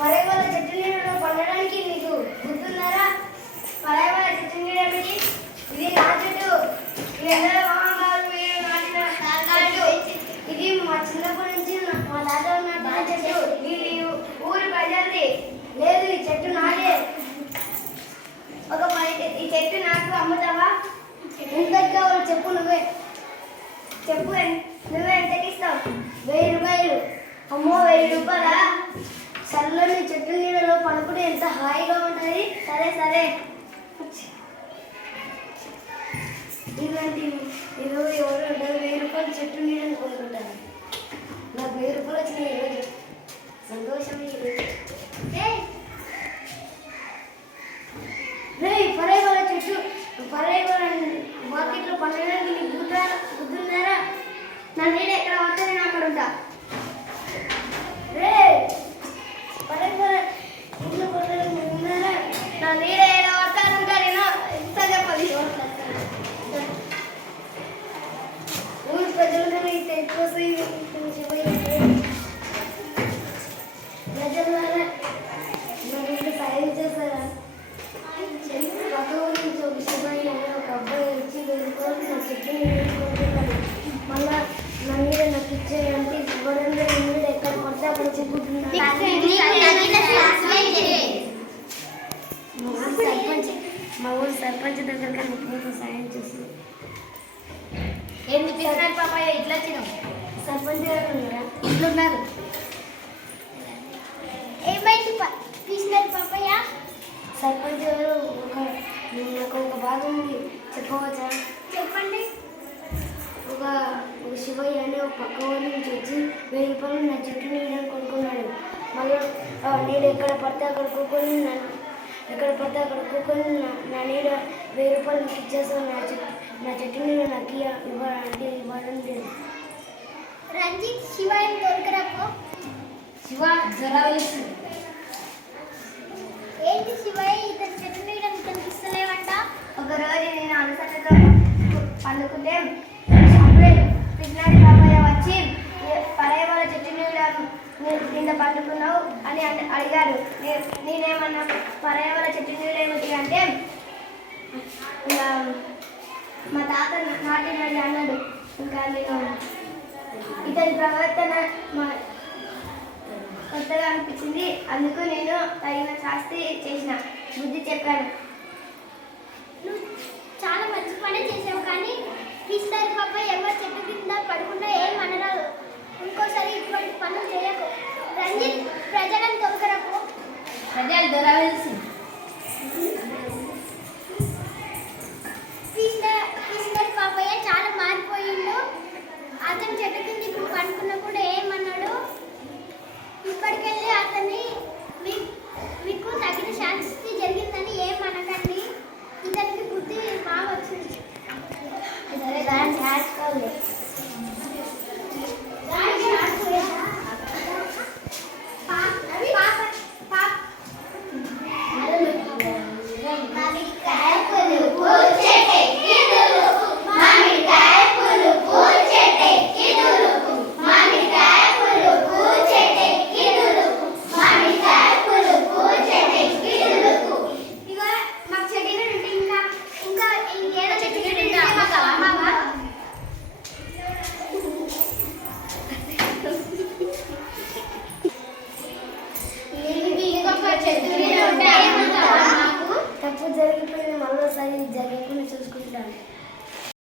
పరేవాళ్ళ చెట్టు నీడలో పండడానికి నీకు గుర్తున్నారా? పరేవాళ్ళ చెట్టు నీడ పెట్టి ఇది నా చెట్టు, ఇది అందరూ ఇది మా చిన్నప్పటి నుంచి మా తాత నాటిన చెట్టు, ఇది ఊరి ప్రజలది. లేదు, ఈ చెట్టు నాదే. ఈ చెట్టు నాకు అమ్ముతావా? ఎంత కావాలి చెప్పు, నువ్వే చెప్పు. నువ్వే ఎంతకి ఇస్తావు? 1000 రూపాయలు. అమ్మో, 1000 రూపాయలా? చల్లని చెట్టు నీడలో పడుకుంటే ఎంత హాయిగా ఉంటుంది. సరే సరే, ఇలాంటి ఎవరు ఉంటారు 1000 రూపాయలు చెట్టు నీడని కొనుక్కుంటారు. నాకు 1000 రూపాయలు వచ్చినాయి ఈరోజు, సంతోషమే ఈరోజు. పరేవాళ్ళ చెట్టు, పరేవాళ్ళ మార్కెట్లో పండడానికి నీకు గుర్తున్నారా? నా నీడ ఎక్కడ వస్తే నేను అక్కడ ఉంటా. నా నీడ ఎలా వస్తాను ఉంటా నేను. ఎంత చెప్పాలి? ఊరి ప్రజలందరూ ప్రజలారా నా నీకు సాయం చేస్తారా? పక్క ఊరి నుంచి ఒక శివాయి అనే ఒక అబ్బాయి వచ్చి వెళ్ళిపోవాలి నా చెట్టు నీడుకుంటున్నాడు. మళ్ళా నా నీడ నాకు ఇచ్చేయంటే ఇవ్వడంలో నీడ ఎక్కడ పడితే అక్కడ చెప్పుకుంటున్నాను. మా ఊరు సర్పంచ్ దగ్గర నీకు సాయం చేస్తుంది. ఏంది పిసినారి పాపయ్య ఇట్లా వచ్చినావు? సర్పంచ్ గారు ఉన్నారా? ఇట్లున్నారు. ఏమైంది పిసినారి పాపయ్య? సర్పంచ్ గారు నాకు ఒక బాధ ఉంది, చెప్పవచ్చా? చెప్పండి. ఒక శివయ్య అని ఒక పక్క ఊరి నుంచి వచ్చి 1000 రూపాయలు నా చెట్టు నీడని కొనుక్కున్నాడు. మళ్ళీ నీడ ఎక్కడ పడితే అక్కడ కూకొని నా నీడ 1000 రూపాయలు నాకు ఇచ్చేస్తాను. నా చెట్టు నీడ నాకు ఇవ్వడం లేదు. రంజిత్, శివయ్య దొరకరాపో. శివ జ్వరా వేస్తుంది. ఏంటి శివయ్య, ఇతని చెట్టు నీడ కనిపిస్తలేవంట? ఒకరోజు నేను అలసటతో పండుకుంటే అప్పుడే పిసినారి పాపయ్య వచ్చి పరేవాళ్ళ చెట్టు నీడ కింద పండుకున్నావు అని అడిగారు. నేనేమన్నా పరేవాళ్ళ చెట్టు నీడ ఏమిటి అంటే మా తాత నాటినది అన్నాడు. ఇంకా నేను ఇతని ప్రవర్తన కొత్తగా అనిపించింది, అందుకు నేను తగిన శాస్తి చేసిన, బుద్ధి చెప్పాను. నువ్వు చాలా మంచి పని చేసావు, కానీ పిసినారి పాపయ్య ఎవరు చెట్టు కింద పడుకుంటే ఏమనరాదు. ఇంకోసారి ఇటువంటి పనులు చేయకు. రంజిత్, ప్రజలను దొరకరాపో. ప్రజలు జ్వరా వేసింది. పిసినారి పాపయ్య చాలా మారిపోయిండు. అతని చెట్టు కింద ఇప్పుడు పడుకున్నప్పుడు ఏమన్నాడు? ఇప్పటికెళ్ళి అతన్ని మీకు తగిన శాస్తి జరిగిందని ఏమనకండి. ఇతనికి బుద్ధి బాగా వచ్చింది. సరే, దాన్ని నేర్చుకోవాలి. తప్పు జరిగిపోయింది, మళ్ళీసారి జరగకుండా చూసుకుంటాను.